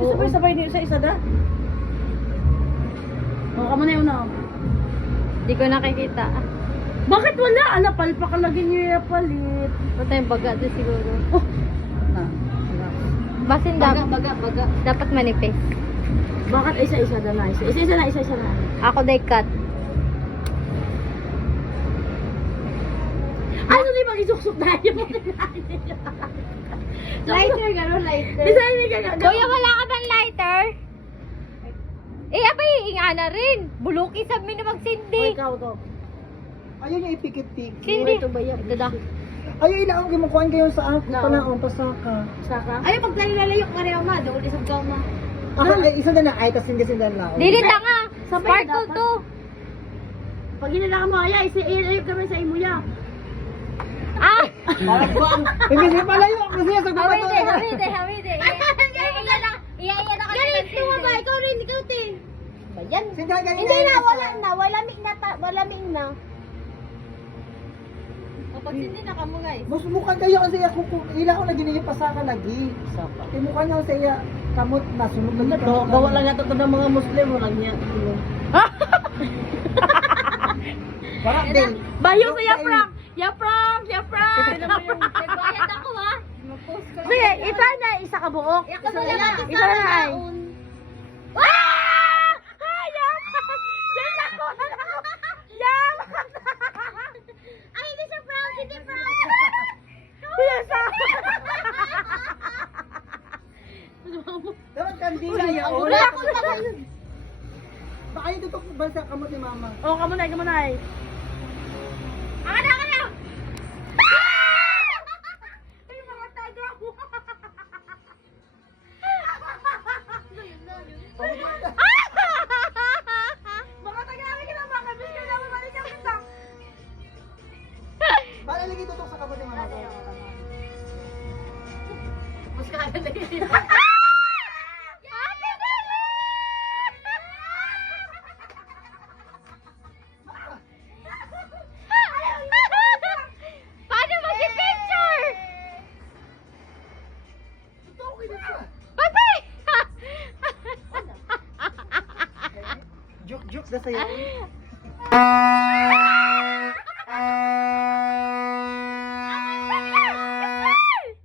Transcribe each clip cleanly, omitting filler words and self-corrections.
Sabay-sabay niyo isa-isa da. O, kamo na yun na. Hindi ko nakikita. Bakit wala? Palpak lagi niyo yung palit. Punta yung baga doon siguro. Oh! Na. Basin Baga, dapat. baga, baga. Dapat manipis. Bakit isa-isa da na? Isa-isa na, isa-isa na. Ako day cut. Ano di mag-isuksok na yun? Lighter, gano'n lighter. Design niya gano'n. Kuya, wala ka bang lighter? Eh, abay, ingana rin. Buluki sa mi na O, magsindi. ikaw to. Ayaw niya ipikit-pikit. Sindi. Ito ba yan? Ito da. Ayaw ilang gimukuhan kayo sa ako. No. Panaon, pasaka. Saka? Ay, pag nalalayo ka rin ma, doon isang ka ma. Ay, isa na ay, tas sinda na. Dili ta nga. Sabay Sparkle dapat. to. Pag hinala mo, ay, ayun kami sa imo ya. Ah! Hindi siya palayo. Kasi sa Hawide, hawide, hawide. Iya na ka. Ganit, tuwa ba? Ikaw rin, ikaw tin. Ba yan? Sinda ganyan. Hindi na, wala na. Wala ming na. Kapag hindi na ka mo guys. Mas mukha kayo kasi ako kung ila ko lagi niya pasaka lagi. Saka. Mukha niya sa iya kamot nasunog na Ito, gawa lang ito ng mga Muslim, walang niya. Parang din. Bayo sa Yapram! Yapram! Yapram! Nagbayad ako ha. Sige, isa na, isa ka buok. Ako na lang. Isa na ay. Ah! Ah, Yapram! Yan ako! Yapram! Ay, hindi siya proud. Hindi proud. Yes, ah! Dapat kandila niya. Wala ako na. Baka yung tutok ba sa kamot ni mama? Oh, kamunay, kamunay. Ako na, ako na. Ay, mga taga mo. Mga taga-ari ka naman, kabis ka naman, balikan kita. Baka lagi tutok sa kamot ni mama. Mas kaya na yun. Paano mag-picture? Patay! Joke na sa'yo.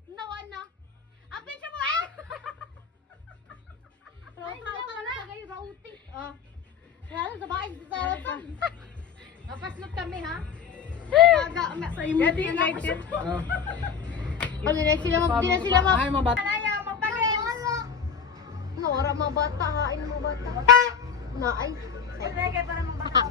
Nawa na. Ang picture mo eh! Ay, nawa na. Lalo sa bahay sa Saratan. Mapaslot kami ha? Sa imo. Yan din, lighted. Di na sila mag... Ay, mabat. Ayaw, magpalim! Nawara mga bata, hain mga bata. Naay. Para mabata.